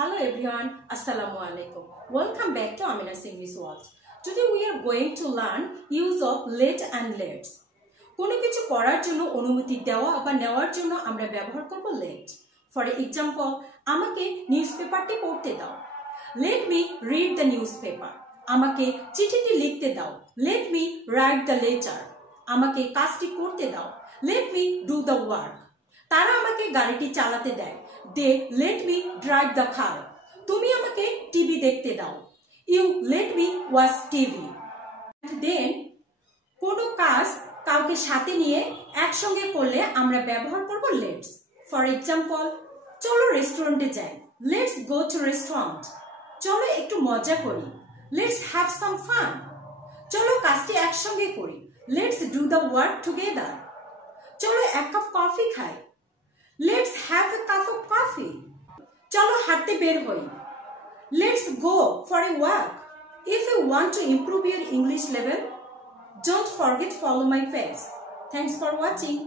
Hello everyone, Assalamu alaikum. Welcome back to Amina's English World. Today we are going to learn use of let and lets. কোনো কিছু করার জন্য অনুমতি দেওয়া বা নেওয়ার জন্য আমরা ব্যবহার করব let. For example, আমাকে নিউজপেপারটি পড়তে দাও. Let me read the newspaper. আমাকে চিঠিটি লিখতে দাও. Let me write the letter. আমাকে কাজটি করতে দাও. Let me do the work. তারা আমাকে গাড়িটি চালাতে দেয়. They let me drive the car. তুমি আমাকে টিভি দেখতে দাও. You let me watch TV. And then কোনো কাজ কাউকে সাথে নিয়ে একসঙ্গে করলে আমরা ব্যবহার করব let's. For example, চলো রেস্টুরেন্টে যাই. Let's go to restaurant. চলো একটু মজা করি. Let's have some fun. চলো কাজটি একসঙ্গে করি. Let's do the work together. চলো এক কাপ কফি খাই. Let's have a cup of coffee. চলো হাঁটতে বের হই. Let's go for a walk. If you want to improve your English level, don't forget to follow my page. Thanks for watching.